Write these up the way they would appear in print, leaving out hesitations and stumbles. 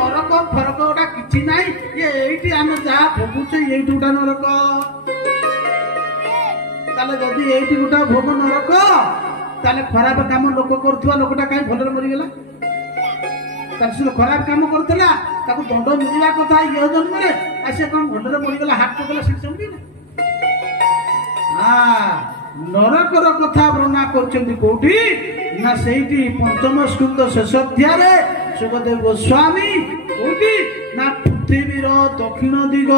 नरक फरक गोटा किछि नाही ये एइटी आमे जा भोगुचे एइटी गोटा नरक ताले जदी एइटी गोटा भोग नरक ताले खराब काम लोक करथुवा लोकटा काई भलरे मरि गेला ताले से खराब काम करथला ताको दंड मिलिबा कथा ये जन्म रे आसे कोन भलरे मरि गेला हाथ टकला से समझी हां नरक रो कथा वर्णना करछन्ती कोठी ना सेठी पंचम स्कंद शेष अध्याय रे सुखदेव गोस्वामी कोठी ना पृथ्वीर दक्षिण दिग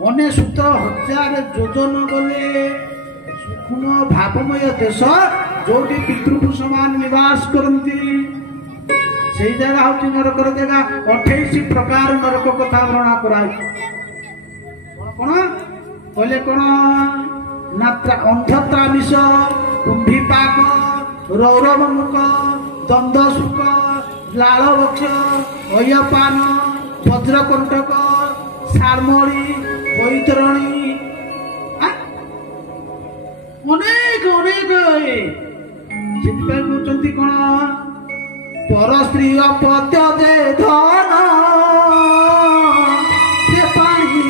69,000 योजन गले सुखम भावमय देश जोटी पितृपुरुषमान निवास करती से जगह हूँ नरक जगह 28 प्रकार नरक कथा वर्णना कराई कौन कहले कौन ना अंधत्रामिष कुंभीपाक रौरवमुख दंदशुक लालवक्ष अयपान वज्रकंटक सारमणी बैतरणी अनेक अनेक कहते कौन पर स्त्री अपत्य दे धन से पानी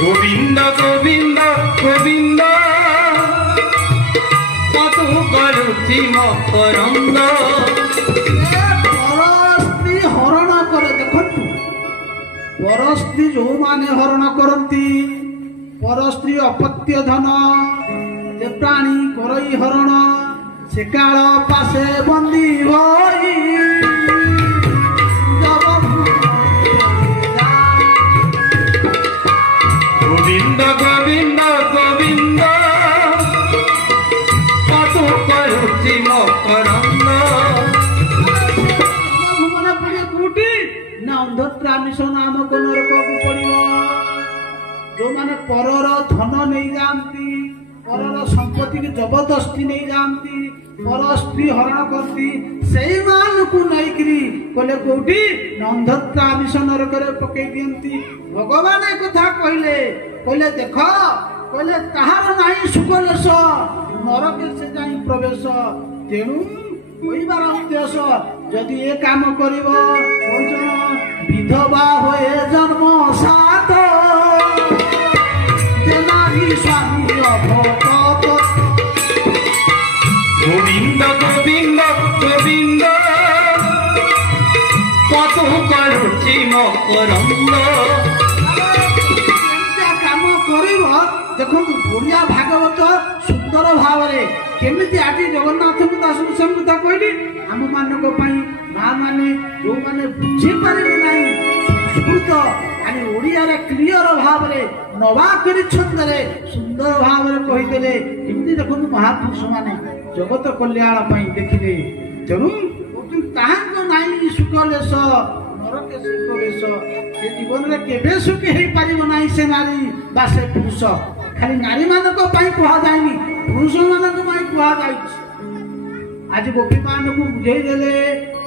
गोविंद गोविंद गोविंद कतु करुति मकरंद परस्त्री हरण करे देखंतु परस्त्री जो माने हरण करती परस्त्री अपत्य धन जे प्राणी करई हरण से काल पासे बंदी होई गोविंद गोविंद गोविंद कतु करुति मकरंद अंधत्रामिष नामक नरक को पड़ो जो माने परर धन नहीं जानती परर संपत्ति की जबरदस्ती नहीं जानती पर स्त्री हरण करती से मान को नहीं करी कहले कोठी अंधत्रामिष नरक रे पकई दियंती भगवान एक कथा कहले कहले देखो कहले ताहार नाही सुखलेश नरक से जाई प्रवेश तेणु कहिबार उद्देश्य जदि ए काम करिवो विधवा होए जन्म साथ तेनाली स्वामी अभक्त गोविंद गोविंद गोविंद कतु करुति मकरंद काम करिव देखो बढ़िया भागवत सुंदर भाव केमिति आदि जगन्नाथ दास संगीता कहली आम मानक माँ माने जो माने बुझी पारे नहीं संस्कृत आनी ओडिया रे क्लियर भाव रे नवाकरी छंद रे सुंदर भाव रे कहिदेले केमिति देखो महापुरुष माने जगत कल्याण पई देखिले तेणु ताहांक नाही सुखलेश नरक सुखलेश से जीवन रे केबे सुख हेई पारिबो नाही से नारी बा से पुरुष खाली नारी मानक पई कहा जायनी पुरुष मानक पई कहा जायछि आज गोपी मान को बुझे देले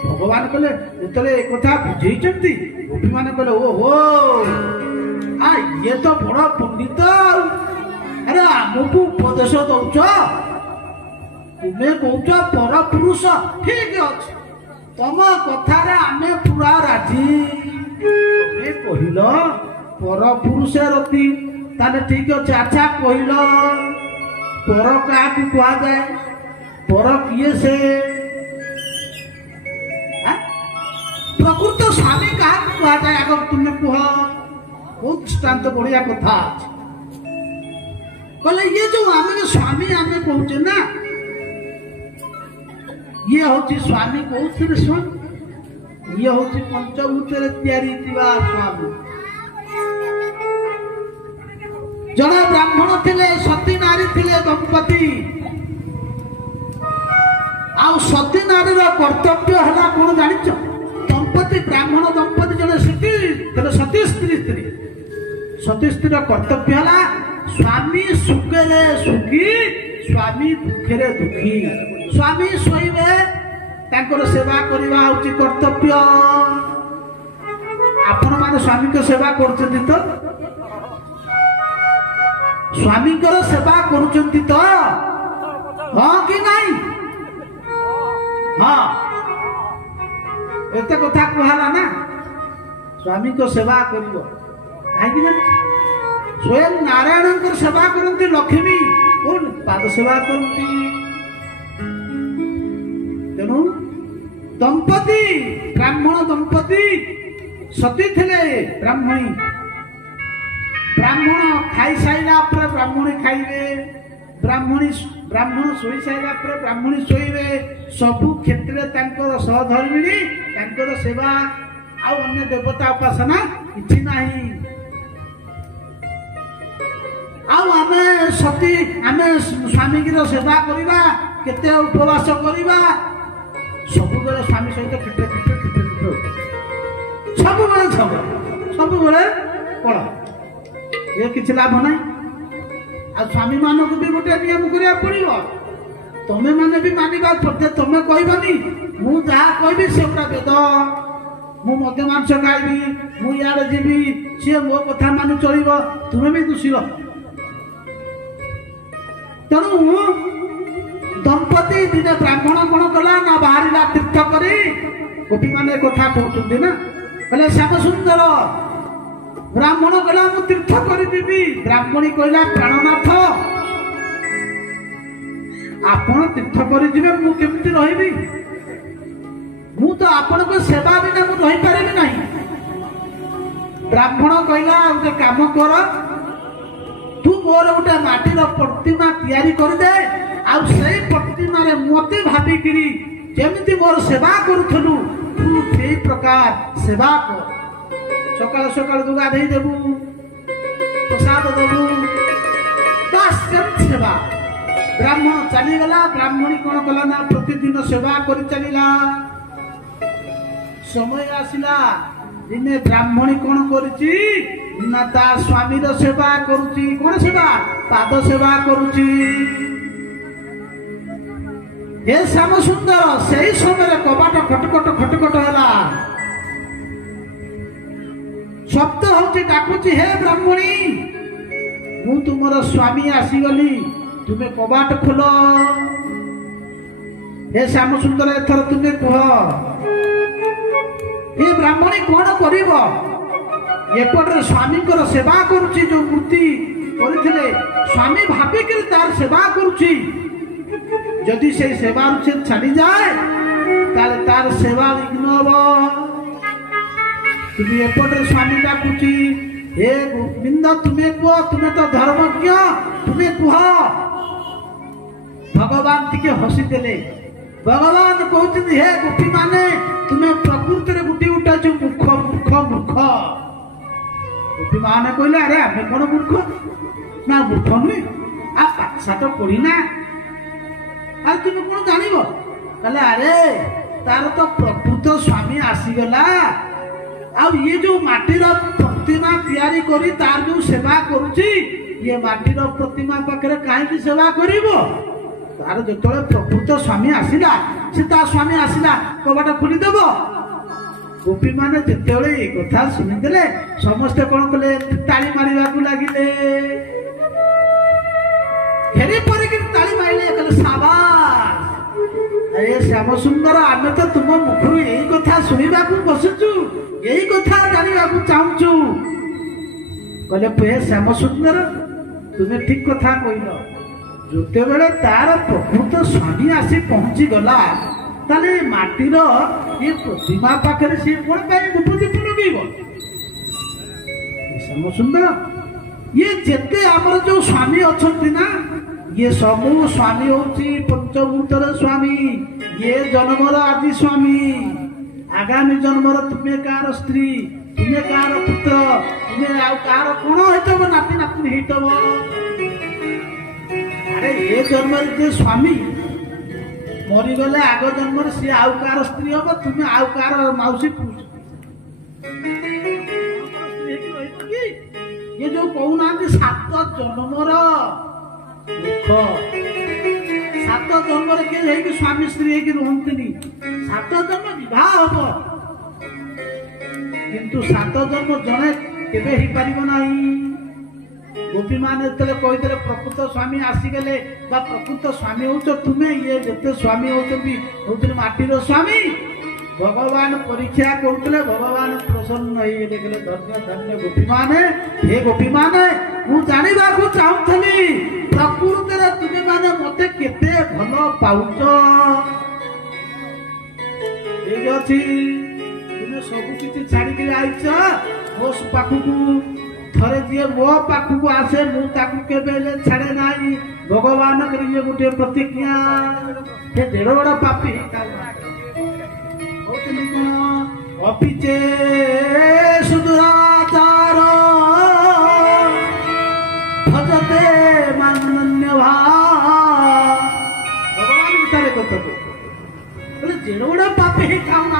भगवान कहले जेतले एक कथा बुझेइचंती गोपी मान कहले ओहो आ ये तो बड़ा पंडित अरे आमको उपदेश दउछ तुम्हें कौच पर पुरुष ठीक अछि तम कथा रे आमे पूरा राजी तुम्हें कहिलो पर पुरुष रति ताले ठीक अछि अच्छा कहिलो पर का को कहा जाए पर किए से प्रकृत स्वामी कहा कहा जाए अगर तुम्हें कह बहुत दृष्टांत बढ़िया कथा कहले ये जो आम स्वामी आम कहचे ना ये हूँ स्वामी कौन स्वामी ये हूँ पंचभूत तैयारी स्वामी जड़े ब्राह्मण थिले सती नारी थिले दंपति आउ सती नारी कर्तव्य है कौन जान दंपति ब्राह्मण दंपति जड़े सती स्त्री सती स्त्री कर्तव्य है स्वामी सुखे सुखी स्वामी दुखे दुखी स्वामी शोइबे तांकर सेवा करवा होची कर्तव्य आपण माने स्वामी को सेवा करछथि तो स्वामी को सेवा करूछथि तो हां कि नहीं हाँ एते कथा कहला ना स्वामी को सेवा करिवो काहे स्वयं नारायण सेवा करती लक्ष्मी कौन पाद सेवा करती तेणु दंपति ब्राह्मण दंपति सती थे ब्राह्मणी ब्राह्मण खाई साइला पर ब्राह्मणी खाइबे ब्राह्मण शोई साइला पर ब्राह्मणी शोइबे सबु क्षेत्र तांकर सहधर्मिणी तांकर सेवा आ अन्य देवता उपासना किछि नाही आमे सती आमे स्वामी की सेवा करवा केते उपवास करवा सब बेले स्वामी सहित खेटे खेटे खेटे खेटे सब बेले झगड़ा सब बेले कल ये किसी लाभ ना आ स्वामी मान को भी गोटे नियम करिया पड़िबो तमे माने भी मानिबा पड़ते तमे कहबनी मु जहा कहबी से पूरा वेद मु मध्य मांस खाइबी मु यार जीवी सी मो कथा मानि चलिबो तुमे भी दुसिलो तेणु दंपति दिने ब्राह्मण कौन कला ना बाहर तीर्थ करी गोपी माने कथा कहते ना बोले श्याम सुंदर ब्राह्मण कहला मु तीर्थ करी ब्राह्मणी कहला प्राणनाथ आपण तीर्थ करी मु केमती रही मु तो आपण को सेवा बिना मु रही पारे नहीं ब्राह्मण कहला गोटे काम कर तू मोर गोटे माटीर प्रतिमा तैयारी करदे आउ से प्रतिमा रे मते भाबिकिरी जेमिति मोर सेवा करूथलु तू सेई प्रकार सेवा कर सकाळ सकाळ दुगा देई देबू प्रसाद देबू बस केम सेवा ब्राह्मण चली गला ब्राह्मणी कोन कला ना प्रतिदिन सेवा करि चलीला समय आसिला दिने ब्राह्मणी कोन करिछि ना ता स्वामी रो सेवा करूची कोन सेवा पाद सेवा करूची हे श्याम सुंदर सही समय कबाट खटखट खटखट होला शब्द होची डाकुची हे ब्राह्मणी मु तुमर स्वामी आसीगली तुमे कबाट खोलो हे श्याम सुंदर एथर तुमे कह ये ब्राह्मणी कौन करिबो एपटर स्वामी को सेवा करुची जो मूर्ति करथिले स्वामी भाबे कि तार सेवा करुची जदि से सेवा से छाड़ी जाए तार तार सेवा विघ्न हो तुम एपटर स्वामी डाकुची हे गोविंद तुम्हें कह तुम्हें तो धर्मज्ञ तुम्हें कह भगवान टिके हसी देले भगवान कहते हे गोपी माने तुम्हें प्रकृति रे गुटी उठा जो मूर्ख मूर्ख मूर्ख गोपी माने कहले अरे आमे कोन मूर्ख ना मूर्ख नुई आ पाठशाठ पढ़ी ना आ तुम कोन जानिबो कहले अरे तार तो प्रकृत स्वामी आसीगला आ ये जो माटीर प्रतिमा तैयारी करी तार जो सेवा करूची ये माटीर प्रतिमा पाखरे काहे सेवा करिवो तार जो प्रकृत स्वामी आसिला से ता स्वामी आसिला कबाट खोली देव गोपी माने जितेबले ये कथा शुणिदेले समस्ते कौन कले ताली मारिबा को लागिले फेरी परे कि ताली मारिले कहले शाबाश अरे श्याम सुंदर आमे तो तुम मुखरु यही कथा शुणिबा को बसुचु यही कथा जानिबा को चाहूचु कहले पे श्याम सुंदर तुमे ठीक कथा कहिलो जोते बेले तार प्रकृत स्वामी आसी पहुंची गला ताले माटीर ये प्रतिमा पाखरे से कोन पाई उपदीप लगेबो श्याम सुंदर ये जेते हमर जो स्वामी अछंती ना ये सबु स्वामी होची पंचभूतर स्वामी ये जन्मर आदि स्वामी आगामी जन्मर तुमे कार स्त्री तुमे कार पुत्र तुमे आ कार कोन हेतबो नाती नाती हेतबो अरे ये जन्म जे स्वामी मरी गले आग जन्म सी आउ कार स्त्री हम तुम्हें आउ कार मौसी पूछ ये जो कहूना 7 जन्मर दुख 7 जन्म के स्वामी स्त्री रुहंती 7 जन्म विवाह हम किंतु 7 जन्म जने केबे ही पारिबो नाही गोपी मैंने कहते प्रकृत स्वामी आसीगले प्रकृत स्वामी हूँ तुम्हें ये जिते स्वामी होती माटीर स्वामी भगवान परीक्षा करुले भगवान प्रसन्न देखले धन्य धन्य गोपी माने हे गोपी माने मु जानिबा को चाहूथली प्रकृति रे तुमे माने मते केते भल पाउछ ठीक अछि तुमे सब किछि छाडी के आइछ मो पाखु थरे जे मो पाखु आसे मु ताकु केबेले छाड़े नाही भगवान करिए गुटे प्रतिज्ञा हे देड़ बड़ा पापी अपिचे सुदुराचार भजते मानन्य भगवान विचारे करते बोले जेड़ बड़ा पापी काम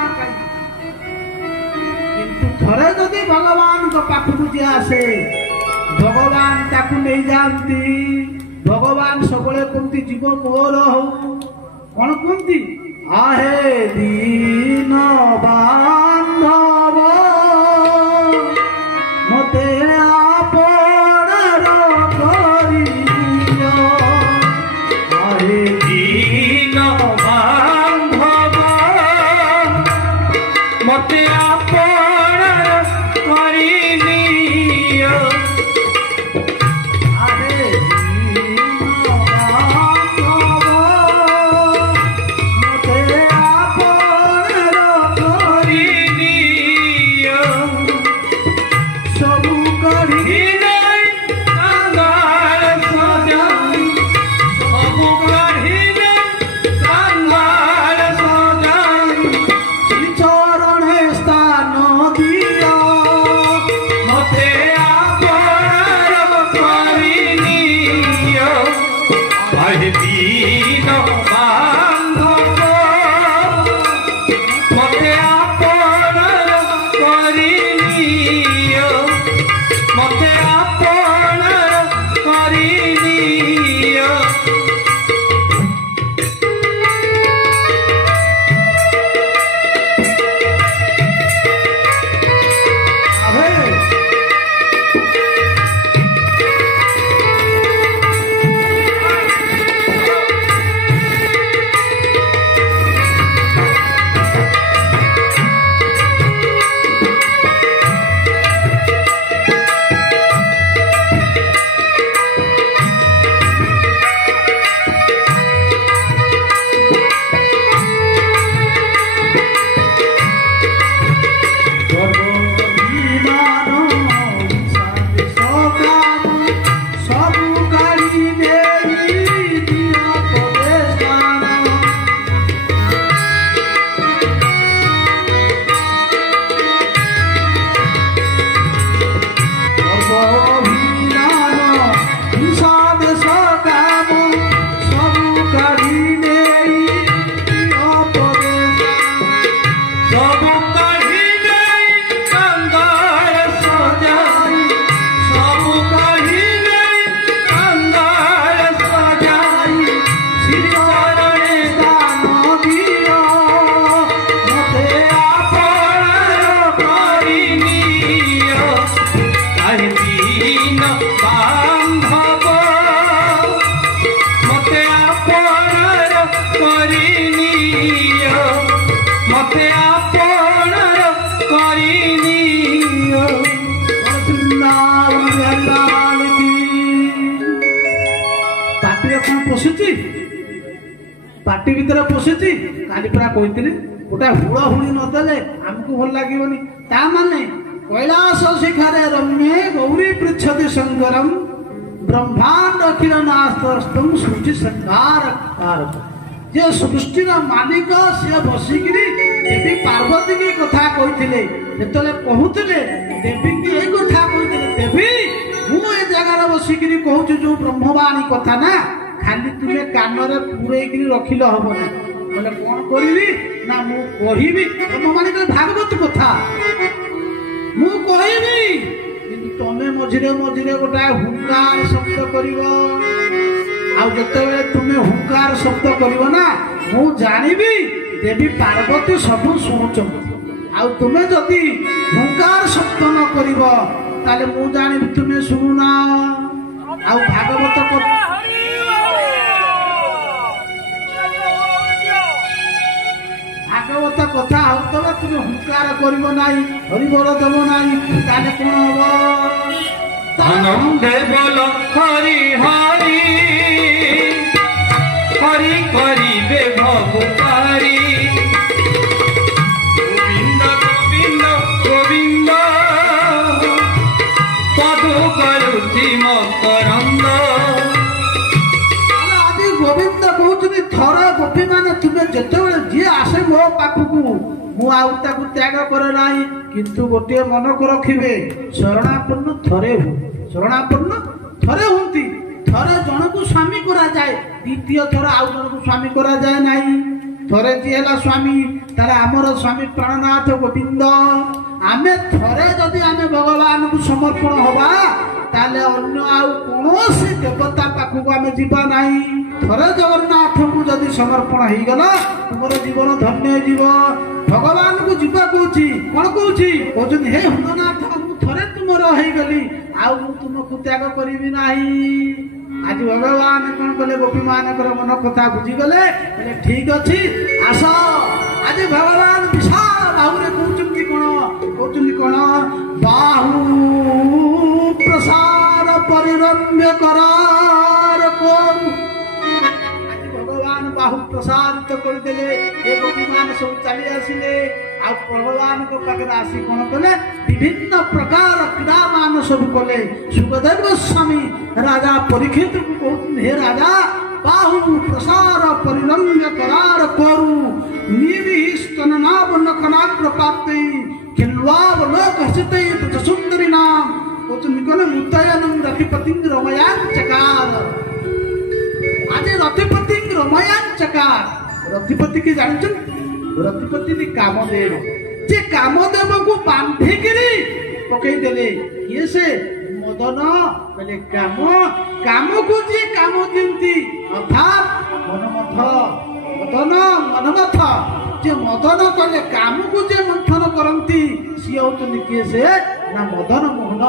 किंतु थरे जदि भगवान को पाखु जी आसे भगवान ताकू नहीं जानती भगवान सबले कहती जीव मोर हो कौन कहती आहे दीन बांधव मते आपणर करियो आहे दीन बांधव मते आपणर करिनियो आहे दीन बांधव मते आपणर करिनियो सबु करि हिरे कांगार सजाई सबु करिने कांगार सजाई चरणे स्थान दिया मते आपणर करिनियो आहे दीन बांधव मते आपणर करिनियो मते आपणर करिनियो अरे सबु कहिने कांगार सजाई सबु कहिने कांगार सजाई श्रीचरणे स्थान दियो मते आपणर करिनियो आहे दीन बांधव मते आपणर करिनियो मते आपणर करिनियो पार्टी कौन पशुची पार्टी भितर पशुची काली पूरा कहते गोटे हुड़ हुड़ी नदेले आमको भल लगे ता माने कैलाश शिखरे रम्ये गौरी पृछति शंकरम ब्रह्मांड अखिल नास्तम सृष्टि संहार जे सृष्टिर मालिक से बसिकी देवी पार्वती की कथा कहते जो कहते देवी की ये कथा कहते देवी मु जगार बसिकी कहूँ जो ब्रह्मवाणी कथा ना खाली तुम्हें कान पूरे रखिल हम ना बोले कौन करी ना मु कहि ब्रह्मवाणी भागवत कथा मु कहबी तमे मझिरे मझिरे गोटा हुंकार शब्द करिव आउ जतबेले तुमे हुंकार शब्द करिव ना मु जानिबी देवी पार्वती सब शुणुचन आउ तुमे जदि हुंकार शब्द न करिव ताले मु जानिबी तुमे शुणुना ଆଉ ଭାଗବତ ଭାଗବତ କଥା ହଉଥିବ ତୁମେ ହୁଙ୍କାର କରିବ ନାହିଁ ହରିବୋଲ ଦେବ ନାହିଁ ତାହେଲେ କଣ ହବ? ଆନନ୍ଦେ ବୋଲ ହରି ହରି ହରି କରିବେ ଭଗବାରୀ ଗୋବିନ୍ଦ ଗୋବିନ୍ଦ ଗୋବିନ୍ଦ ପଦୁ କରୁଛି ମକରନ୍ଦ। ଆଜି ଗୋବିନ୍ଦ କହୁଛନ୍ତି ଥର ଗୋପୀ ମାନେ ତୁମେ ଯେତେବେଳେ ଯିଏ ଆସେ ମୋ ପାଖକୁ ମୁଁ ଆଉ ତାକୁ ତ୍ୟାଗ କରେ ନାହିଁ କିନ୍ତୁ ଗୋଟିଏ ମନକୁ ରଖିବେ ଶରଣାପନ୍ନ ଥରେ ହୁ ଶରଣାପନ୍ନ ଥରେ ହୁଅନ୍ତି ଥରେ ଜଣକୁ ସ୍ୱାମୀ କରାଯାଏ ଦ୍ୱିତୀୟ ଥର ଆଉ ଜଣକୁ ସ୍ୱାମୀ କରାଯାଏ ନାହିଁ। ଥରେ ଯିଏ ହେଲା ସ୍ୱାମୀ ତାହେଲେ ଆମର ସ୍ୱାମୀ ପ୍ରାଣନାଥ ଗୋବିନ୍ଦ ଆମେ ଥରେ ଯଦି ଆମେ ଭଗବାନଙ୍କୁ ସମର୍ପଣ ହବା ତାହେଲେ ଅନ୍ୟ ଆଉ କୌଣସି ଦେବତା ପାଖକୁ ଆମେ ଯିବା ନାହିଁ। ଥରେ ଜଗନ୍ନାଥଙ୍କୁ ଯଦି ସମର୍ପଣ ହେଇଗଲା ତୁମର ଜୀବନ ଧନ୍ୟ ହେଇଯିବ। ଭଗବାନଙ୍କୁ ଯିବା କହୁଛି କଣ କହୁଛି କହୁଛନ୍ତି ହେ ହୃଦନାଥ ମୁଁ ଥରେ ତୁମର ହେଇଗଲି ଆଉ ମୁଁ ତୁମକୁ ତ୍ୟାଗ କରିବି ନାହିଁ। ଆଜି ଭଗବାନ କଣ କଲେ ଗୋପୀ ମାନଙ୍କର ମନ କଥା ବୁଝିଗଲେ ହେଲେ ଠିକ ଅଛି ଆସ। ଆଜି ଭଗବାନ ବିଶାଳ ବାହୁରେ କହୁଛନ୍ତି କଣ ବାହୁ ପ୍ରସାଦ ପରିରମ୍ୟ କରାର କରୁ। ଆଜି ଭଗବାନ ବାହୁ ପ୍ରସାରିତ କରିଦେଲେ ଏ ଗୋପୀ ମାନ ସବୁ ଚାଲି ଆସିଲେ ଆଉ ଭଗବାନଙ୍କ ପାଖରେ ଆସି କଣ କଲେ ବିଭିନ୍ନ ପ୍ରକାର କ୍ରୀଡ଼ା ମାନ ସବୁ କଲେ। ସୁଖଦେବ ଗୋସ୍ୱାମୀ ରାଜା ପରୀକ୍ଷିତଙ୍କୁ କହୁଛନ୍ତି ହେ ରାଜା ବାହୁ ପ୍ରସାର ପରିରମ୍ୟ କରାର କରୁ ନିବିଷ୍ଟନାବନକନାଗ୍ର ପ୍ରାପ୍ତି ଖିଲ୍ୱାବଲୋକ ହସିତୈ ସୁନ୍ଦରୀ ନାମ କହୁଛନ୍ତି କଲେ ମୁତୟନଂ ରତିପତିଂ ରମୟାଞ୍ଚକାର। ଆଜି ରତିପତିଂ ରମୟାଞ୍ଚକାର ରତିପତି କି ଜାଣିଛନ୍ତି ରତିପତି କାମଦେବ ଯେ କାମଦେବକୁ ବାନ୍ଧିକିରି ପକେଇଦେଲେ କିଏ ସେ ମଦନ କହିଲେ କାମକୁ ଯିଏ କାମ ଦିଅନ୍ତି ଅର୍ଥାତ୍ ମନମଥ ଯେ ମଦନ କଲେ କାମକୁ ଯିଏ ମନ୍ଥନ କରନ୍ତି ସିଏ ହଉଛନ୍ତି କିଏ ସେ ନା ମଦନ ମୋହନ।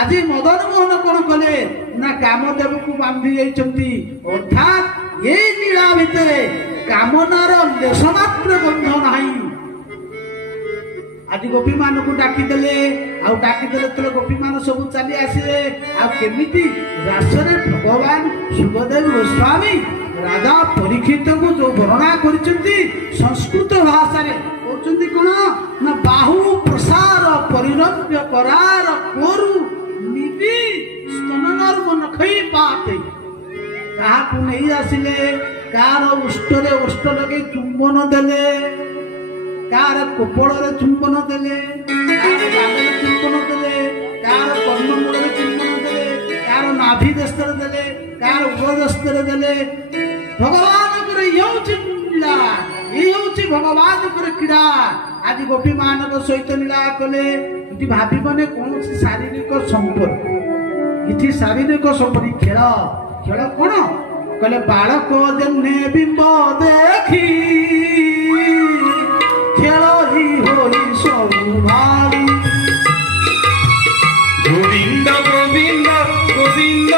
ଆଜି ମଦନ ମୋହନ କଣ କଲେ ନା କାମଦେବକୁ ବାନ୍ଧି ଯାଇଛନ୍ତି ଅର୍ଥାତ୍ ଏଇ ନୀଳା ଭିତରେ କାମନାର ଲେଶ ମାତ୍ର ଗନ୍ଧ ନାହିଁ। ଆଜି ଗୋପୀ ମାନଙ୍କୁ ଡାକିଦେଲେ ଆଉ ଡାକିଦେଲେ ଯେତେବେଳେ ଗୋପୀ ମାନ ସବୁ ଚାଲି ଆସିଲେ ଆଉ କେମିତି ରାସରେ ଭଗବାନ ସୁଖଦେବ ଗୋସ୍ୱାମୀ ରାଜା ପରୀକ୍ଷିତଙ୍କୁ ଯୋଉ ବର୍ଣ୍ଣନା କରିଛନ୍ତି ସଂସ୍କୃତ ଭାଷାରେ କହୁଛନ୍ତି କଣ ନା ବାହୁ ପ୍ରସାର ପରିରମ୍ୟ କରାର କରୁ ନିଧି ସ୍ତନନର୍ମ ନଖଇ ପାତେ। କାହାକୁ ନେଇ ଆସିଲେ କାହାର ଉଷ୍ଠରେ ଉଷ୍ଠ ଲଗେଇ ଚୁମ୍ବନ ଦେଲେ କାହାର କୋପଳରେ ଚୁମ୍ବନ ଦେଲେ କାହାର ଗାଲରେ ଚୁମ୍ବନ ଦେଲେ କାହାର କର୍ଣ୍ଣମୂଳରେ ଚୁମ୍ବନ ଦେଲେ କାହାର ନାଭି ଦେଶରେ ଦେଲେ କାହାର ଉଭୟ ଦେଶରେ ଦେଲେ। ଭଗବାନଙ୍କର ଇଏ ହଉଛି ଲୀଳା ଇଏ ହଉଛି ଭଗବାନଙ୍କର କ୍ରୀଡ଼ା। ଆଜି ଗୋପୀ ମାନଙ୍କ ସହିତ ଲୀଳା କଲେ ଏଠି ଭାବିବନି କୌଣସି ଶାରୀରିକ ସମ୍ପର୍କ ଏଠି ଶାରୀରିକ ସମ୍ପର୍କ ଖେଳ ଖେଳ କଣ କହିଲେ ବାଳକ ଜନ୍ମେ ବିମ୍ବ ଦେଖି ଖେଳ ହି ହୋଇ ସବୁ ଭାରି। গোবিন্দ গোবিন্দ গোবিন্দ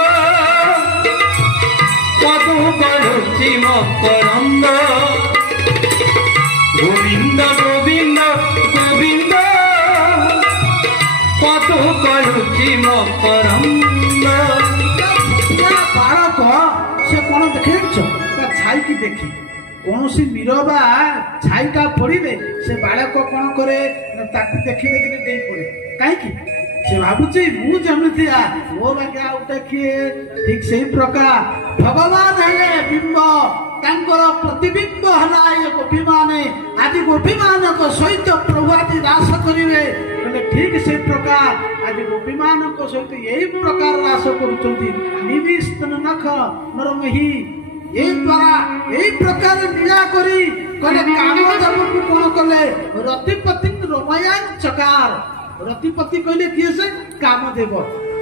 পদু করুচি মকরন্দ গোবিন্দ গোবিন্দ গোবিন্দ পদু করুচি মকরন্দ। ବାଳକ ସେ କଣ ଦେଖେଇଛ ତା ଛାଇକି ଦେଖି କୌଣସି ନିରବା ଛାଇଟା ପଡିଲେ ସେ ବାଳକ କଣ କରେ ତାକୁ ଦେଖି ଦେଖିଲେ ଡେଇଁ ପଡେ କାହିଁକି ସେ ଭାବୁଛି ମୁଁ ଯେମିତିଆ ମୋ ବାକି ଆଉ ଦେଖିଏ। ଠିକ ସେଇ ପ୍ରକାର ଭଗବାନ ହେଲେ ବିମ୍ବ ତାଙ୍କର ପ୍ରତିବିମ୍ବ ହେଲା ଏ ଗୋପୀ ମାନେ। ଆଜି ଗୋପୀ ମାନଙ୍କ ସହିତ ପ୍ରଭୁ ଆଜି ରାସ କରିବେ ଠିକ ସେଇ ପ୍ରକାର ଆଜି ଗୋପୀ ମାନଙ୍କ ସହିତ ଏଇ ପ୍ରକାର ରାସ କରୁଛନ୍ତି ନିବିଷ୍ଟନ ନଖ ନରମହି এই দ্বারা এই প্রকার লীলা করি কলে কামদেবকে কোন কলে রতিপতি রময়াঞ্চকার। রতিপতি কইলে কি আছে কামদেব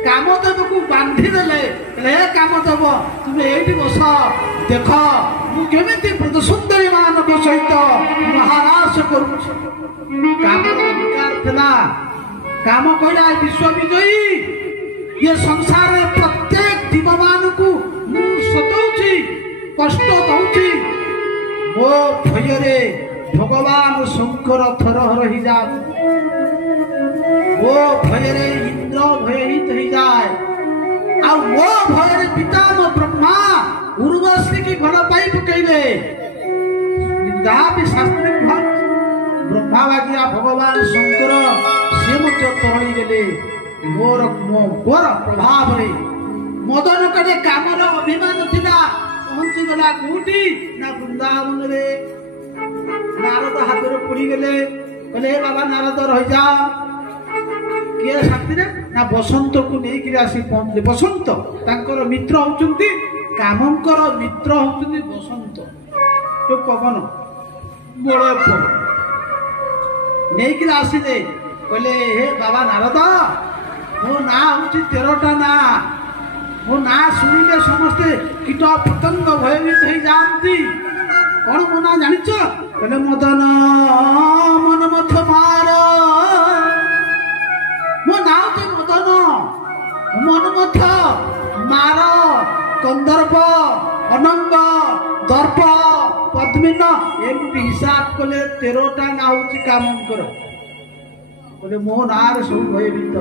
কামদেবକୁ বান্ধি দেলে হে কামদেব তুমি এইটি বস দেখ মু কেমিতি ব্রত সুন্দরী ମାନଙ୍କ সহিত মহারাস କରୁଛି। কামର অধিକାର ଥିଲା କାମ କହିଲା ବିଶ୍ୱ ବିଜୟୀ ଇଏ ସଂସାରରେ ପ୍ରତ୍ୟେକ जीवମାନଙ୍କୁ ମୁଁ ସତାଉଛି କଷ୍ଟ ଦଉଛି ମୋ ଭୟରେ ଭଗବାନ ଶଙ୍କର ଥରହର ହେଇଯାଆନ୍ତି ମୋ ଭୟରେ ଇନ୍ଦ୍ର ଭୟଭୀତ ହେଇଯାଏ ଆଉ ମୋ ଭୟରେ ପିତାମ ବ୍ରହ୍ମା ଉର୍ବଶ୍ରୀକି ଘର ପାଇ ପକେଇଲେ ଯାହା ବି ଶାସ୍ତ୍ରରେ ବ୍ରହ୍ମା ବାଗିଆ ଭଗବାନ ଶଙ୍କର ସେ ମଧ୍ୟ ତରଳି ଗଲେ ମୋର ପ୍ରଭାବରେ ମଦନ କଲେ କାମର ଅଭିମାନ ଥିଲା ପହଞ୍ଚିଗଲା କୋଉଠି ନା ବୃନ୍ଦାବନରେ ନାରଦ ହାତରେ ପଡିଗଲେ କହିଲେ ହେ ବାବା ନାରଦ ରହିଯା କିଏ ସାଥିରେ ନା ବସନ୍ତକୁ ନେଇକିରି ଆସି ପହଞ୍ଚିଲେ ବସନ୍ତ ତାଙ୍କର ମିତ୍ର ହଉଛନ୍ତି କାମଙ୍କର ମିତ୍ର ହଉଛନ୍ତି ବସନ୍ତ ଯୋଉ ପବନ ବଡ଼ ପବନ ନେଇକିରି ଆସିଲେ କହିଲେ ହେ ବାବା ନାରଦ ମୋ ନାଁ ହଉଛି 13ଟା ନାଁ ମୋ ନାଁ ଶୁଣିଲେ ସମସ୍ତେ କୀଟ ପତଙ୍ଗ ଭୟଭୀତ ହେଇଯାଆନ୍ତି କଣ ମୋ ନାଁ ଜାଣିଛ କହିଲେ ମଦନ ମନମଥ ମାର ମୋ ନାଁ ହଉଛି ମଦନ ମନମଥ ମାର କନ୍ଦର୍ପ ଅନଙ୍ଗ ଦର୍ପ ପଦ୍ମିନ ଏମିତି ହିସାବ କଲେ 13ଟା ନାଁ ହଉଛି କାମଙ୍କର କହିଲେ ମୋ ନାଁରେ ସବୁ ଭୟଭୀତ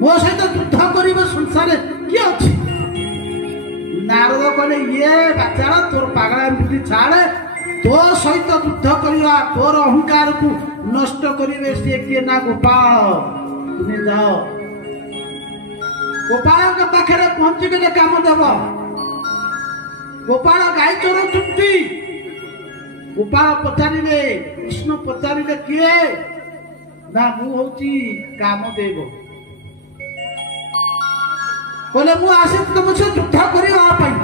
ମୋ ସହିତ ଯୁଦ୍ଧ କରିବ ସଂସାରରେ କିଏ ଅଛି ନାରଦ କହିଲେ ଇଏ ବାଚାଳ ତୋର ପାଗଳା ଏମିତି ଛାଡେ ତୋ ସହିତ ଯୁଦ୍ଧ କରିବା ତୋର ଅହଙ୍କାରକୁ ନଷ୍ଟ କରିବେ ସିଏ କିଏ ନା ଗୋପାଳ ତୁମେ ଯାଅ ଗୋପାଳଙ୍କ ପାଖରେ ପହଞ୍ଚିଗଲେ କାମ ଦେବ ଗୋପାଳ ଗାଈ ଚରଉଛନ୍ତି ଗୋପାଳ ପଚାରିଲେ କୃଷ୍ଣ ପଚାରିଲେ କିଏ ନା ମୁଁ ହଉଛି କାମଦେବ କହିଲେ ମୁଁ ଆସି ତମ ସହ ଯୁଦ୍ଧ କରିବା ପାଇଁ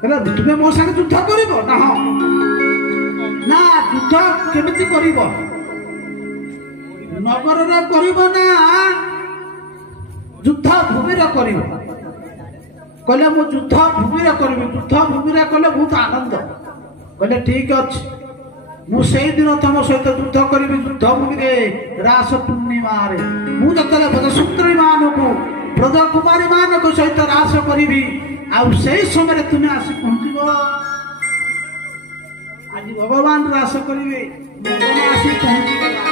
କହିଲେ ତୁମେ ମୋ ସାଙ୍ଗେ ଯୁଦ୍ଧ କରିବ ନା ହଁ ନା ଯୁଦ୍ଧ କେମିତି କରିବ ନଗରରେ କରିବ ନା ଯୁଦ୍ଧ ଭୂମିରେ କରିବ କହିଲେ ମୁଁ ଯୁଦ୍ଧ ଭୂମିରେ କରିବି ଯୁଦ୍ଧ ଭୂମିରେ କଲେ ବହୁତ ଆନନ୍ଦ କହିଲେ ଠିକ ଅଛି ମୁଁ ସେଇଦିନ ତମ ସହିତ ଯୁଦ୍ଧ କରିବି ଯୁଦ୍ଧ ଭୂମିରେ ରାସ ପୂର୍ଣ୍ଣିମାରେ ମୁଁ ଯେତେବେଳେ ବ୍ରଜସୁନ୍ଦରୀ ମାନଙ୍କୁ ବ୍ରଜ କୁମାରୀ ମାନଙ୍କ ସହିତ ରାସ କରିବି ଆଉ ସେଇ ସମୟରେ ତୁମେ ଆସି ପହଞ୍ଚିବ ଆଜି ଭଗବାନ ରାସ କରିବେ ଆସି ପହଞ୍ଚିଗଲା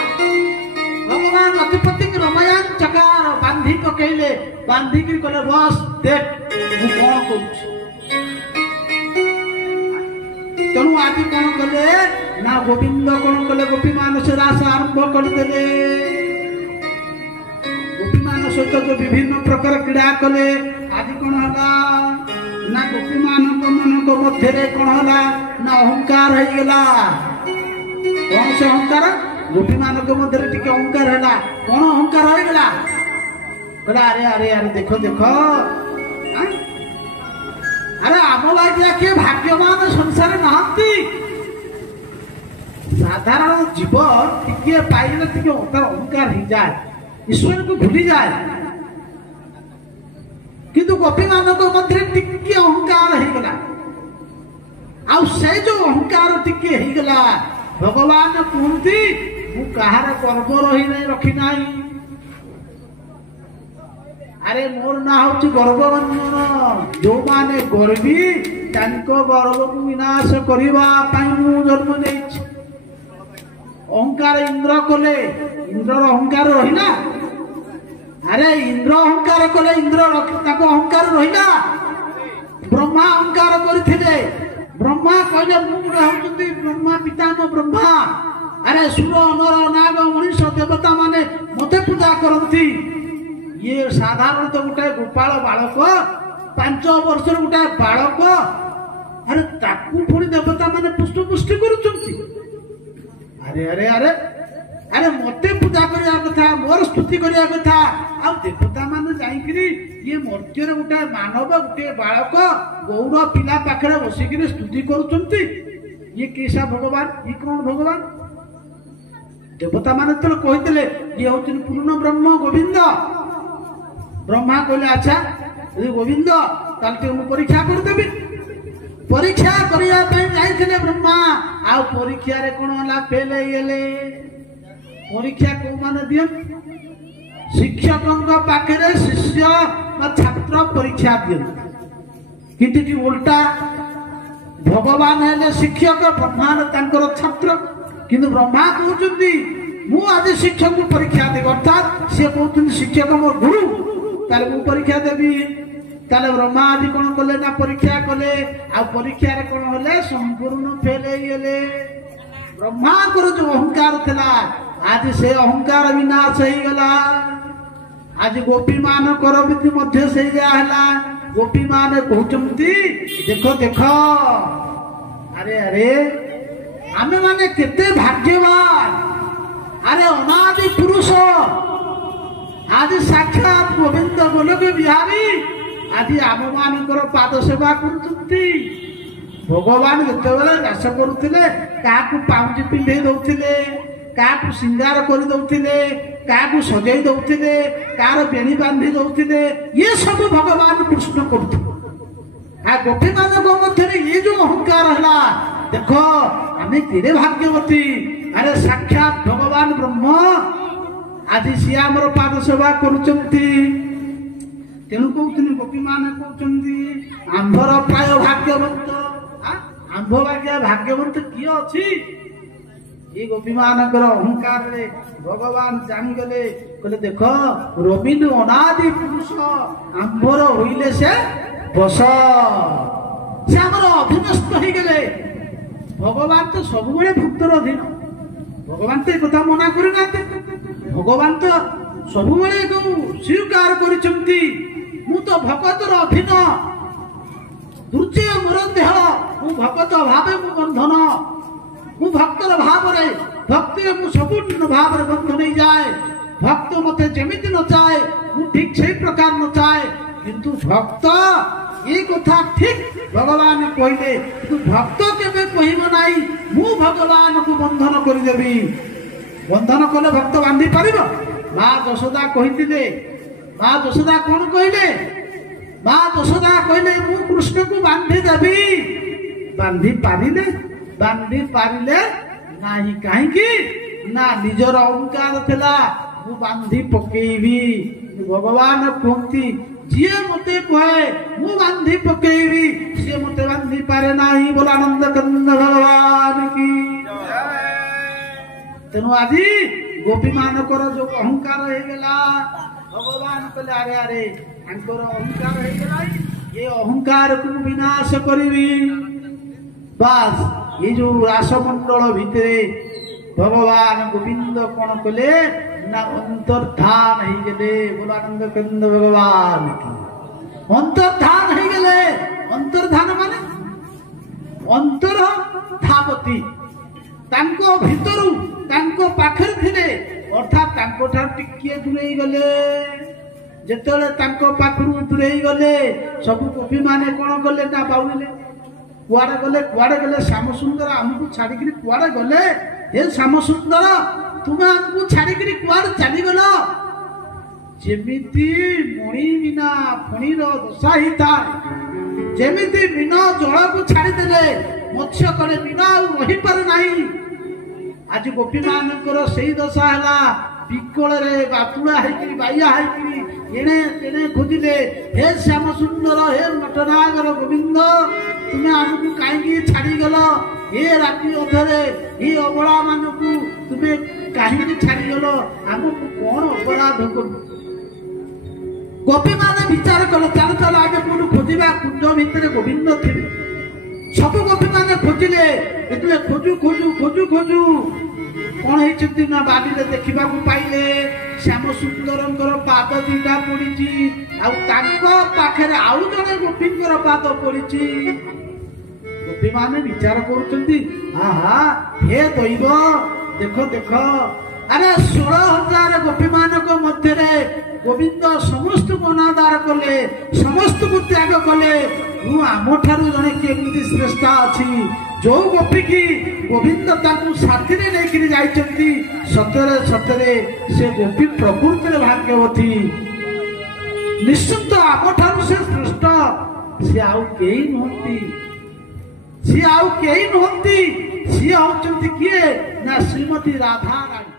ଭଗବାନ ଅତିପତିକି ରମୟାନ ଚକାର ବାନ୍ଧି ପକେଇଲେ ବାନ୍ଧିକି କହିଲେ ବସ ଦେଖ ମୁଁ କଣ କରୁଛି ତେଣୁ ଆଜି କଣ କଲେ ନା ଗୋବିନ୍ଦ କଣ କଲେ ଗୋପୀ ମାନସ ରାସ ଆରମ୍ଭ କରିଦେଲେ ଗୋପୀ ମାନ ସହିତ ଯୋଉ ବିଭିନ୍ନ ପ୍ରକାର କ୍ରୀଡ଼ା କଲେ ଆଜି କଣ ହେଲା ନା ଗୋପୀ ମାନଙ୍କ ମାନଙ୍କ ମଧ୍ୟରେ କଣ ହେଲା ନା ଅହଙ୍କାର ହେଇଗଲା କଣ ସେ ଅହଙ୍କାର ଗୋପୀ ମାନଙ୍କ ମଧ୍ୟରେ ଟିକେ ଅହଙ୍କାର ହେଲା କଣ ଅହଙ୍କାର ହେଇଗଲା କହିଲା ଆରେ ଆରେ ଆରେ ଦେଖ ଦେଖ ଆରେ ଆମ ଲାଗିଆ କିଏ ଭାଗ୍ୟମାନ ସଂସାର ନାହାନ୍ତି ସାଧାରଣ ଜୀବ ଟିକେ ପାଇଲେ ଟିକେ ତାର ଅହଙ୍କାର ହେଇଯାଏ ଈଶ୍ୱରକୁ ଭୁଲିଯାଏ କିନ୍ତୁ ଗୋପୀ ମାନଙ୍କ ମଧ୍ୟରେ ଟିକେ ଅହଙ୍କାର ହେଇଗଲା ଆଉ ସେ ଯୋଉ ଅହଙ୍କାର ଟିକେ ହେଇଗଲା ଭଗବାନ କୁହନ୍ତି ମୁଁ କାହାର ଗର୍ବ ରଖି ନାହିଁ ଆରେ ମୋର ନାଁ ହଉଛି ଗର୍ଭବନ୍ଧନ ଯୋଉମାନେ ଗର୍ବି ତାଙ୍କ ଗର୍ଭକୁ ବିନାଶ କରିବା ପାଇଁ ମୁଁ ଜନ୍ମ ନେଇଛି ଅହଙ୍କାର ଇନ୍ଦ୍ର କଲେ ଇନ୍ଦ୍ରର ଅହଙ୍କାର ରହିଲା ଆରେ ଇନ୍ଦ୍ର ଅହଙ୍କାର କଲେ ଇନ୍ଦ୍ର ତାଙ୍କ ଅହଙ୍କାର ରହିଲା ବ୍ରହ୍ମା ଅହଙ୍କାର କରିଥିଲେ ବ୍ରହ୍ମା କହିଲେ ମୁଁ ଗୋଟେ ହଉଛନ୍ତି ବ୍ରହ୍ମା ପିତାମ ବ୍ରହ୍ମା ଆରେ ସୁର ନର ନାଗ ମଣିଷ ଦେବତା ମାନେ ମତେ ପୂଜା କରନ୍ତି ଇଏ ସାଧାରଣତଃ ଗୋଟେ ଗୋପାଳ ବାଳକ 5 ବର୍ଷର ଗୋଟେ ବାଳକ ଆରେ ତାକୁ ପୁଣି ଦେବତା ମାନେ ପୁଷ୍ଟି କରୁଛନ୍ତି ଆରେ ଆରେ ଆରେ ଆରେ ମତେ ପୂଜା କରିବା କଥା ମୋର ସ୍ତୁତି କରିବା କଥା ଆଉ ଦେବତା ମାନେ ଯାଇକିରି ଇଏ ମର୍ତ୍ତ୍ୟରେ ଗୋଟେ ମାନବ ଗୋଟେ ବାଳକ ଗୌର ପିଲା ପାଖରେ ବସିକିରି ସ୍ତୁତି କରୁଛନ୍ତି ଇଏ କିସା ଭଗବାନ ଇଏ କଣ ଭଗବାନ ଦେବତା ମାନେ ଯେତେବେଳେ କହିଥିଲେ ଇଏ ହଉଛନ୍ତି ପୂର୍ଣ୍ଣ ବ୍ରହ୍ମ ଗୋବିନ୍ଦ ବ୍ରହ୍ମା କହିଲେ ଆଚ୍ଛା ଗୋବିନ୍ଦ ତାହେଲେ ଟିକେ ମୁଁ ପରୀକ୍ଷା କରିଦେବି ପରୀକ୍ଷା କରିବା ପାଇଁ ଯାଇଥିଲେ ବ୍ରହ୍ମା ଆଉ ପରୀକ୍ଷାରେ କଣ ହେଲା ଫେଲ ହେଇଗଲେ ପରୀକ୍ଷା କୋଉମାନେ ଦିଅନ୍ତି ଶିକ୍ଷକଙ୍କ ପାଖରେ ଶିଷ୍ୟ ବା ଛାତ୍ର ପରୀକ୍ଷା ଦିଅନ୍ତି କିନ୍ତୁ ଏଠି ଓଲଟା ଭଗବାନ ହେଲେ ଶିକ୍ଷକ, ବ୍ରହ୍ମା ହେଲେ ତାଙ୍କର ଛାତ୍ର। କିନ୍ତୁ ବ୍ରହ୍ମା କହୁଛନ୍ତି ମୁଁ ଆଜି ଶିକ୍ଷକଙ୍କୁ ପରୀକ୍ଷା ଦେବି, ଅର୍ଥାତ୍ ସିଏ କହୁଛନ୍ତି ଶିକ୍ଷକ ମୋ ଗୁରୁ, ତାହେଲେ ମୁଁ ପରୀକ୍ଷା ଦେବି। ତାହେଲେ ବ୍ରହ୍ମା ଆଜି କଣ କଲେ ନା ପରୀକ୍ଷା କଲେ, ଆଉ ପରୀକ୍ଷାରେ କଣ ହେଲେ ସମ୍ପୂର୍ଣ୍ଣ ଫେଲ ହେଇଗଲେ। ବ୍ରହ୍ମାଙ୍କର ଯୋଉ ଅହଙ୍କାର ଥିଲା ଆଜି ସେ ଅହଙ୍କାର ବିନାଶ ହେଇଗଲା। ଆଜି ଗୋପୀ ମାନଙ୍କର ମଧ୍ୟ ସେଇଆ ହେଲା। ଗୋପୀ ମାନେ କହୁଛନ୍ତି ଦେଖ ଦେଖ, ଆରେ ଆରେ ଆମେ ମାନେ କେତେ ଭାଗ୍ୟବାନ, ଆରେ ଅନାଦି ପୁରୁଷ ଆଜି ସାକ୍ଷାତ ଗୋବିନ୍ଦ ଗୋଲକ ବିହାରୀ ଆଜି ଆମ ମାନଙ୍କର ପାଦ ସେବା କରୁଛନ୍ତି। ଭଗବାନ ଯେତେବେଳେ ଚାଷ କରୁଥିଲେ କାହାକୁ ପାଉଁଜି ପିନ୍ଧେଇ ଦଉଥିଲେ, କାହାକୁ ସିଙ୍ଗାର କରି ଦଉଥିଲେ, କାହାକୁ ସଜେଇ ଦଉଥିଲେ, କାହାର ବେଣୀ ବାନ୍ଧି ଦଉଥିଲେ, ଇଏ ସବୁ ଭଗବାନ କୃଷ୍ଣ କରୁଥିଲେ। ଆଉ ଗୋପୀ ମାନଙ୍କ ମଧ୍ୟରେ ଇଏ ଯୋଉ ଅହଙ୍କାର ହେଲା, ଦେଖ ଆମେ କେତେ ଭାଗ୍ୟବତୀ, ଆରେ ସାକ୍ଷାତ ଭଗବାନ ବ୍ରହ୍ମ ଆଜି ସିଏ ଆମର ପାଦ ସେବା କରୁଛନ୍ତି। ତେଣୁ କହୁଥିଲି ଗୋପୀ ମାନେ କହୁଛନ୍ତି ଆମ୍ଭର ପ୍ରାୟ ଭାଗ୍ୟବନ୍ତ, ଆମ୍ଭ ବାଗିଆ ଭାଗ୍ୟବନ୍ତ କିଏ ଅଛି? ଏଇ ଗୋପୀ ମାନଙ୍କର ଅହଙ୍କାରରେ ଭଗବାନ ଜାଣିଗଲେ, କହିଲେ ଦେଖ ରବିନ୍ଦୁ ଅନାଦି ପୁରୁଷ ଆମ୍ଭର ହୋଇଲେ ସେ ବସ, ସେ ଆମର ଅଧୀନସ୍ଥ ହେଇଗଲେ। ଭଗବାନ ତ ସବୁବେଳେ ଭକ୍ତର ଅଧୀନ, ଭଗବାନ ତ ଏ କଥା ମନା କରିନାହାନ୍ତି। ଭଗବାନ ତ ସବୁବେଳେ ସ୍ୱୀକାର କରିଛନ୍ତି ମୁଁ ତ ଭଗତର ଅଧୀନ, ଦୁର୍ଜୟ ମୋର ଦେହ, ମୁଁ ଭଗତ ଭାବେ ମୁଁ ବନ୍ଧନ, ମୁଁ ଭକ୍ତର ଭାବରେ ଭକ୍ତିରେ ମୁଁ ସବୁ ଭାବରେ ବନ୍ଧ ନେଇଯାଏ। ଭକ୍ତ ମତେ ଯେମିତି ନଚାଏ ମୁଁ ଠିକ ସେଇ ପ୍ରକାର ନଚାଏ। କିନ୍ତୁ ଭକ୍ତ এই কথা ঠিক ভগবান কহিলে, কিন্তু ভক্ত কেবে কহিব নাই ମୁଁ ଭଗବାନକୁ ବନ୍ଧନ କରିଦେବି। ବନ୍ଧନ କଲେ ଭକ୍ତ ବାନ୍ଧି ପାରିବ? ମା ଯଶୋଦା କହିଥିଲେ, ମା ଯଶୋଦା କଣ କହିଲେ? ମା ଯଶୋଦା କହିଲେ ମୁଁ କୃଷ୍ଣକୁ ବାନ୍ଧି ଦେବି। ବାନ୍ଧି ପାରିଲେ? ବାନ୍ଧି ପାରିଲେ ନାହିଁ। କାହିଁକି ନା ନିଜର ଅହଙ୍କାର ଥିଲା ମୁଁ ବାନ୍ଧି ପକେଇବି। ଭଗବାନ କୁହନ୍ତି ଯିଏ ମତେ କହେ ମୁଁ ବାନ୍ଧି ପକେଇବି ସିଏ ମତେ ବାନ୍ଧି ପାରେ ନାହିଁ। ବୋଲ ଆନନ୍ଦ କନ୍ଦ ଭଗବାନ କି। ତେଣୁ ଆଜି ଗୋପୀ ମାନଙ୍କର ଯୋଉ ଅହଙ୍କାର ହେଇଗଲା, ଭଗବାନ କହିଲେ ଆରେ ଆରେ ତାଙ୍କର ଅହଙ୍କାର ହେଇଗଲା, ଏ ଅହଙ୍କାରକୁ ବିନାଶ କରିବି। ବାସ୍ এই ଯୋଉ ରାସମଣ୍ଡଳ ଭିତରେ ଭଗବାନ ଗୋବିନ୍ଦ କଣ କଲେ ନା ଅନ୍ତର୍ଧାନ ହେଇଗଲେ। ବୋଲ ଆନନ୍ଦ କନ୍ଦ ଭଗବାନ କି। ଅନ୍ତର୍ଧାନ ହେଇଗଲେ। ଅନ୍ତର୍ଧାନ ମାନେ ଅନ୍ତର ଧାବତୀ, ତାଙ୍କ ଭିତରୁ ତାଙ୍କ ପାଖରେ ଥିଲେ, ଅର୍ଥାତ୍ ତାଙ୍କ ଠାରୁ ଟିକିଏ ଦୂରେଇ ଗଲେ। ଯେତେବେଳେ ତାଙ୍କ ପାଖରୁ ଦୂରେଇ ଗଲେ ସବୁ ଗୋପୀ ମାନେ କଣ କଲେ ନା ବାଉଳିଲେ। କୁଆଡେ ଗଲେ? କୁଆଡେ ଗଲେ? ଶ୍ୟାମ ସୁନ୍ଦର ଆମକୁ ଛାଡିକିରି କୁଆଡେ ଗଲେ? ଏ ଶ୍ୟାମ ସୁନ୍ଦର ତୁମେ ଆମକୁ ଛାଡିକିରି କୁଆଡେ ଚାଲିଗଲ? ଯେମିତି ମଣି ବିନା ଫଣୀର ଦଶା ହେଇଥାଏ, ଯେମିତି ବିନ ଜଳକୁ ଛାଡିଦେଲେ ମତ୍ସ୍ୟ କଲେ ବିନା ଆଉ ରହିପାରେ ନାହିଁ। ଆଜି ଗୋପୀ ମାନଙ୍କର ସେଇ ଦଶା ହେଲା। ବିକଳରେ ବାତୁଳା ହେଇକିରି ବାଇଆ ହେଇକିରି ଏଣେ ତେଣେ ଖୋଜିଲେ, ହେ ଶ୍ୟାମ ସୁନ୍ଦର, ହେ ନଟନାଗର ଗୋବିନ୍ଦ ତୁମେ ଆମକୁ କାହିଁକି ଛାଡିଗଲ? ଏ ରାତି ଅଧରେ ଏ ଅବଳା ମାନଙ୍କୁ ତୁମେ କାହିଁକି ଛାଡିଗଲ? ଆମକୁ କଣ ଅପରାଧ କରୁ? ଗୋପୀ ମାନେ ବିଚାର କଲେ, ଚାଲ ଚାଲ ଆଗେ କୋଉଠୁ ଖୋଜିବା, କୁଞ୍ଜ ଭିତରେ ଗୋବିନ୍ଦ ଥିବେ। ସବୁ ଗୋପୀ ମାନେ ଖୋଜିଲେ, ଯେତେବେଳେ ଖୋଜୁ ଖୋଜୁ ଖୋଜୁ ଖୋଜୁ କଣ ହେଇଛନ୍ତି ନା ବାଲିରେ ଦେଖିବାକୁ ପାଇଲେ ଶ୍ୟାମ ସୁନ୍ଦରଙ୍କର ପାଦ ଦିଟା ପଡିଛି, ଆଉ ତାଙ୍କ ପାଖରେ ଆଉ ଜଣେ ଗୋପୀଙ୍କର ପାଦ ପଡିଛି। ଗୋପୀ ମାନେ ବିଚାର କରୁଛନ୍ତି, ଆହା ହେ ଦୈବ, ଦେଖ ଦେଖ, ଆରେ 16,000 ଗୋପୀ ମାନଙ୍କ ମଧ୍ୟରେ ଗୋବିନ୍ଦ ସମସ୍ତଙ୍କୁ ଅନାଦାର କଲେ, ସମସ୍ତଙ୍କୁ ତ୍ୟାଗ କଲେ। ମୁଁ ଆମ ଠାରୁ ଜଣେ କେମିତି ଶ୍ରେଷ୍ଠ ଅଛି? ଯୋଉ ଗୋପୀ କି ଗୋବିନ୍ଦ ତାଙ୍କୁ ସାଥିରେ ନେଇକିରି ଯାଇଛନ୍ତି, ସତରେ ସତରେ ସେ ଗୋପୀ ପ୍ରକୃତିରେ ଭାଗ୍ୟବତୀ। ନିଶ୍ଚିନ୍ତ ଆମ ଠାରୁ ସେ ଶ୍ରେଷ୍ଠ। ସିଏ ଆଉ କେହି ନୁହନ୍ତି, ସିଏ ଆଉ କେହି ନୁହନ୍ତି। ସିଏ ହଉଛନ୍ତି କିଏ ନା ଶ୍ରୀମତୀ ରାଧା ରାଣୀ।